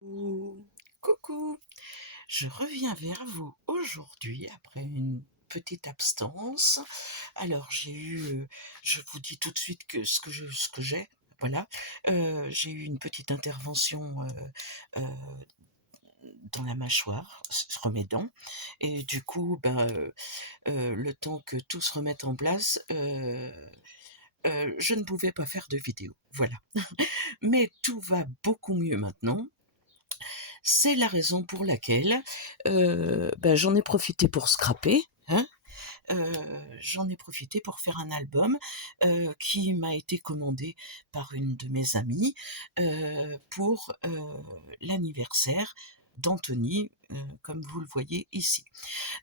Coucou, je reviens vers vous aujourd'hui après une petite absence. Alors je vous dis tout de suite que ce que j'ai, voilà, j'ai eu une petite intervention dans la mâchoire, sur mes dents, et du coup, le temps que tout se remette en place, je ne pouvais pas faire de vidéo, voilà. Mais tout va beaucoup mieux maintenant. C'est la raison pour laquelle, j'en ai profité pour scraper, hein, j'en ai profité pour faire un album, qui m'a été commandé par une de mes amies, pour, l'anniversaire d'Anthony, comme vous le voyez ici.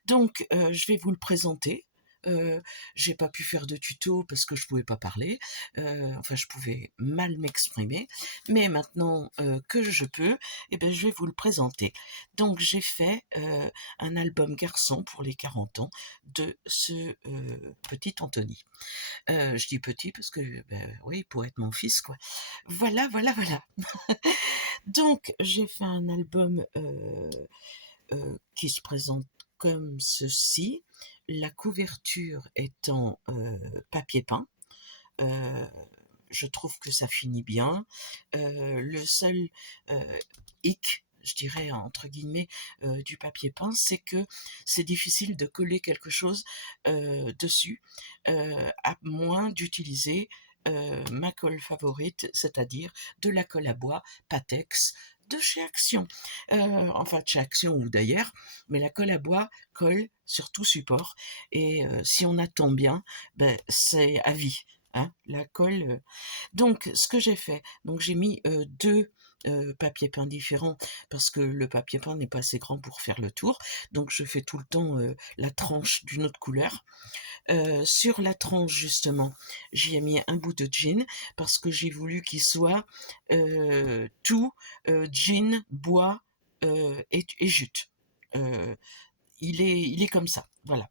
Donc, je vais vous le présenter. Heu, j'ai pas pu faire de tuto parce que je pouvais pas parler, enfin je pouvais mal m'exprimer, mais maintenant, que je peux, et ben je vais vous le présenter. Donc j'ai fait, un album garçon pour les 40 ans de ce, petit Anthony. Je dis petit parce que, oui, pour être mon fils quoi. Voilà, voilà, voilà. Donc j'ai fait un album, qui se présente comme ceci. La couverture étant papier peint. Euh, je trouve que ça finit bien. Le seul hic, je dirais entre guillemets, du papier peint, c'est que c'est difficile de coller quelque chose dessus, à moins d'utiliser ma colle favorite, c'est-à-dire de la colle à bois Patex de chez Action. Enfin de chez Action ou d'ailleurs, mais la colle à bois colle sur tout support et si on attend bien, c'est à vie. Hein, la colle. Donc, ce que j'ai fait, donc j'ai mis deux papiers peints différents parce que le papier peint n'est pas assez grand pour faire le tour. Donc, je fais tout le temps la tranche d'une autre couleur. Sur la tranche, justement, j'y ai mis un bout de jean parce que j'ai voulu qu'il soit tout jean, bois et jute. Euh, il est comme ça, voilà.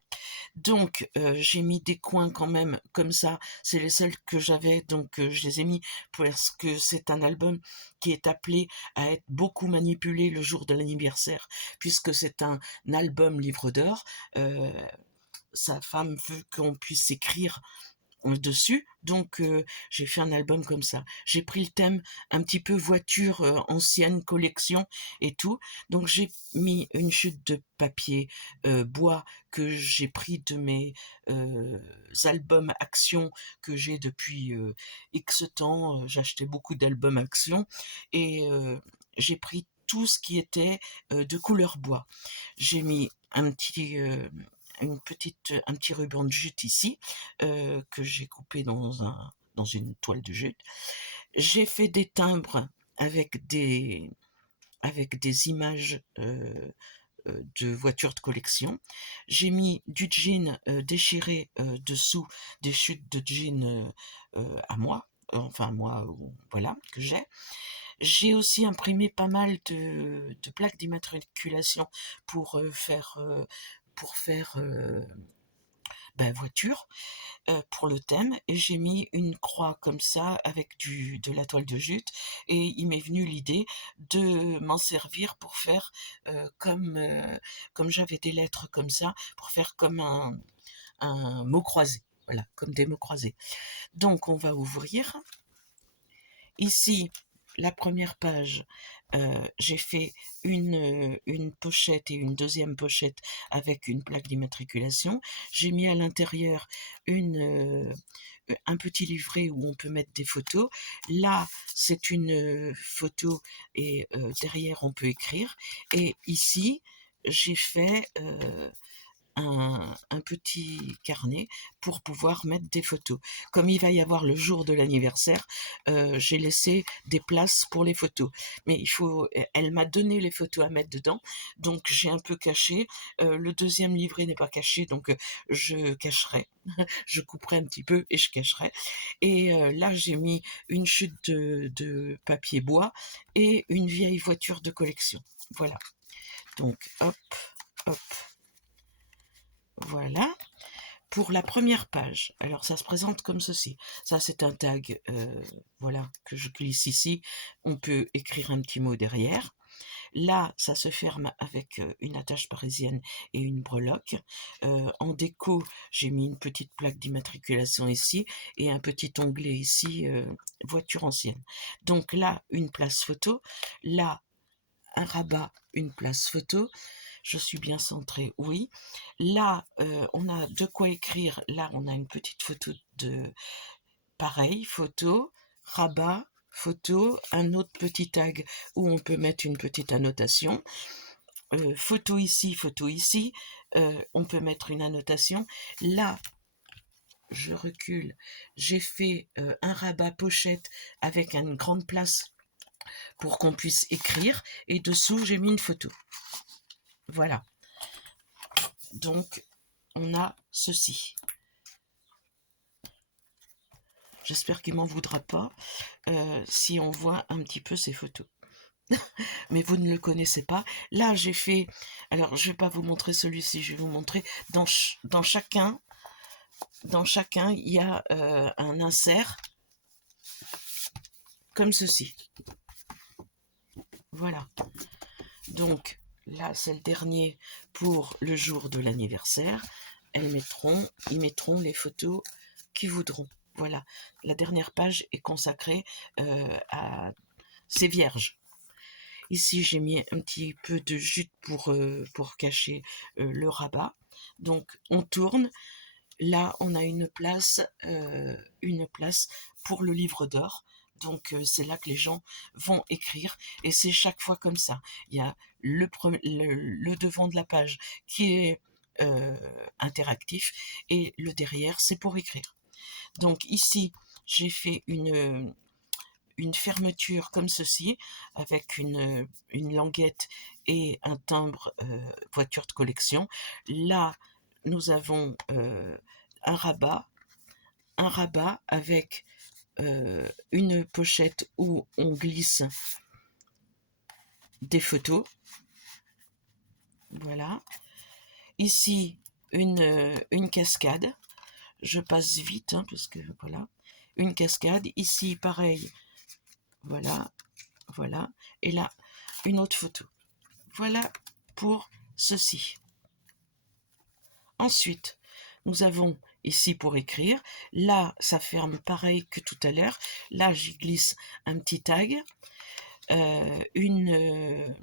Donc, j'ai mis des coins quand même comme ça, c'est les seuls que j'avais, donc je les ai mis parce que c'est un album qui est appelé à être beaucoup manipulé le jour de l'anniversaire, puisque c'est un album livre d'or. Euh, Sa femme veut qu'on puisse écrire dessus, donc j'ai fait un album comme ça. J'ai pris le thème un petit peu voiture ancienne, collection et tout, donc j'ai mis une chute de papier bois que j'ai pris de mes albums action que j'ai depuis X temps. J'achetais beaucoup d'albums action et j'ai pris tout ce qui était de couleur bois. J'ai mis un petit ruban de jute ici, que j'ai coupé dans une toile de jute. J'ai fait des timbres avec des images de voitures de collection. J'ai mis du jean déchiré dessous des chutes de jean à moi, enfin moi, voilà, que j'ai. J'ai aussi imprimé pas mal de plaques d'immatriculation pour pour faire voiture, pour le thème, et j'ai mis une croix comme ça avec de la toile de jute, et il m'est venu l'idée de m'en servir pour faire comme j'avais des lettres comme ça, pour faire comme un mot croisé, voilà, comme des mots croisés. Donc on va ouvrir. Ici, la première page, j'ai fait une pochette et une deuxième pochette avec une plaque d'immatriculation. J'ai mis à l'intérieur un petit livret où on peut mettre des photos. Là, c'est une photo et derrière, on peut écrire. Et ici, j'ai fait un petit carnet pour pouvoir mettre des photos. Comme il va y avoir le jour de l'anniversaire, j'ai laissé des places pour les photos. Mais elle m'a donné les photos à mettre dedans, donc j'ai un peu caché. Le deuxième livret n'est pas caché, donc je cacherai. Je couperai un petit peu et je cacherai. Et là, j'ai mis une chute de papier bois et une vieille voiture de collection. Voilà. Donc, hop, hop. Voilà. Pour la première page, alors ça se présente comme ceci. Ça, c'est un tag, voilà, que je glisse ici. On peut écrire un petit mot derrière. Là, ça se ferme avec une attache parisienne et une breloque. En déco, j'ai mis une petite plaque d'immatriculation ici et un petit onglet ici, voiture ancienne. Donc là, une place photo. Là, un rabat, une place photo. Je suis bien centrée, oui. Là, on a de quoi écrire. Là, on a une petite photo de... Pareil, photo, rabat, photo, un autre petit tag où on peut mettre une petite annotation. Photo ici, on peut mettre une annotation. Là, je recule, j'ai fait un rabat pochette avec une grande place pour qu'on puisse écrire. Et dessous, j'ai mis une photo. Voilà. Donc, on a ceci. J'espère qu'il m'en voudra pas si on voit un petit peu ces photos. Mais vous ne le connaissez pas. Là, j'ai fait... Alors, je ne vais pas vous montrer celui-ci, je vais vous montrer. Dans chacun, il y a un insert comme ceci. Voilà. Donc, là, c'est le dernier pour le jour de l'anniversaire. Ils mettront les photos qu'ils voudront. Voilà. La dernière page est consacrée à ces vierges. Ici, j'ai mis un petit peu de jute pour cacher le rabat. Donc, on tourne. Là, on a une place pour le livre d'or. Donc, c'est là que les gens vont écrire. Et c'est chaque fois comme ça. Il y a le devant de la page qui est interactif. Et le derrière, c'est pour écrire. Donc, ici, j'ai fait une fermeture comme ceci, avec une languette et un timbre voiture de collection. Là, nous avons un rabat avec une pochette où on glisse des photos. Voilà. Ici, une cascade. Je passe vite, hein, parce que voilà. Une cascade. Ici, pareil. Voilà. Voilà. Et là, une autre photo. Voilà pour ceci. Ensuite, nous avons ici pour écrire. Là, ça ferme pareil que tout à l'heure. Là, j'y glisse un petit tag, un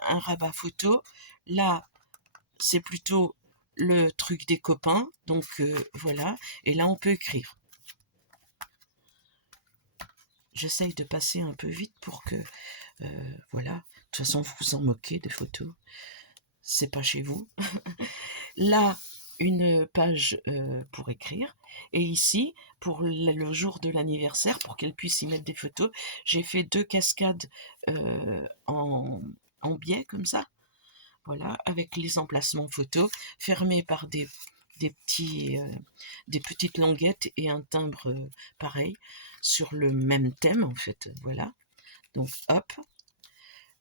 rabat photo. Là, c'est plutôt le truc des copains. Donc, voilà. Et là, on peut écrire. J'essaye de passer un peu vite pour que... voilà. De toute façon, vous vous en moquez des photos. C'est pas chez vous. Là, une page pour écrire. Et ici, pour le jour de l'anniversaire, pour qu'elle puisse y mettre des photos, j'ai fait 2 cascades en biais, comme ça. Voilà, avec les emplacements photos, fermés par des petites languettes et un timbre pareil, sur le même thème, en fait. Voilà. Donc, hop,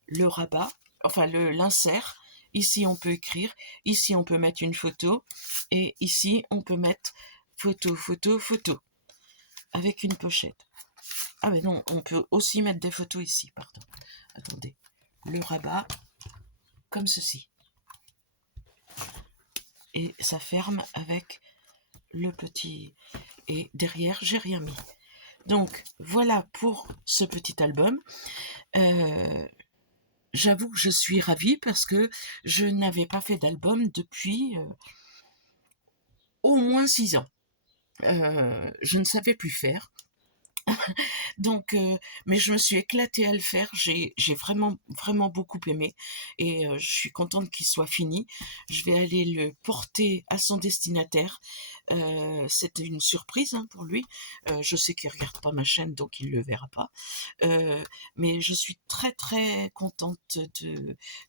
le rabat, enfin l'insert. Ici, on peut écrire. Ici, on peut mettre une photo. Et ici, on peut mettre photo, photo, photo. Avec une pochette. Ah mais non, on peut aussi mettre des photos ici, pardon. Attendez. Le rabat, comme ceci. Et ça ferme avec le petit... Et derrière, j'ai rien mis. Donc, voilà pour ce petit album. J'avoue que je suis ravie parce que je n'avais pas fait d'album depuis au moins 6 ans. Je ne savais plus faire. Donc, mais je me suis éclatée à le faire. J'ai vraiment, vraiment beaucoup aimé. Et je suis contente qu'il soit fini. Je vais aller le porter à son destinataire. C'était une surprise, hein, pour lui. Je sais qu'il ne regarde pas ma chaîne, donc il ne le verra pas. Mais je suis très, très contente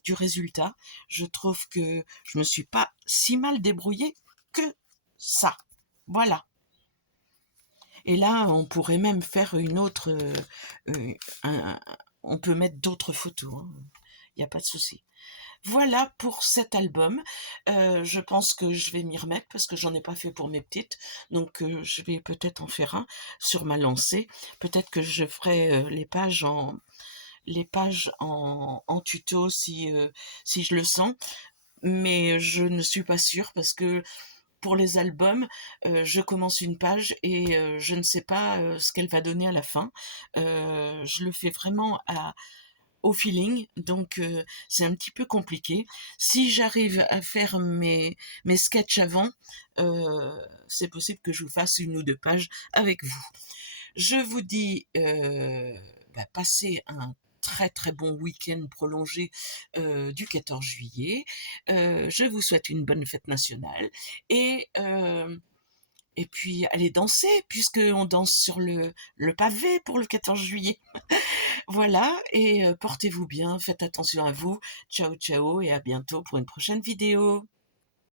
du résultat. Je trouve que je ne me suis pas si mal débrouillée que ça. Voilà. Et là, on pourrait même faire une autre... on peut mettre d'autres photos, hein. Il n'y a pas de souci. Voilà pour cet album. Je pense que je vais m'y remettre parce que j'en ai pas fait pour mes petites. Donc, je vais peut-être en faire un sur ma lancée. Peut-être que je ferai les pages les pages en tuto si je le sens, mais je ne suis pas sûre parce que pour les albums, je commence une page et je ne sais pas, ce qu'elle va donner à la fin. Je le fais vraiment au feeling, donc c'est un petit peu compliqué. Si j'arrive à faire mes sketchs avant, c'est possible que je vous fasse 1 ou 2 pages avec vous. Je vous dis, passez un très, très bon week-end prolongé, du 14 juillet. Je vous souhaite une bonne fête nationale et puis allez danser puisqu'on danse sur le pavé pour le 14 juillet. Voilà et portez-vous bien, faites attention à vous. Ciao, ciao et à bientôt pour une prochaine vidéo.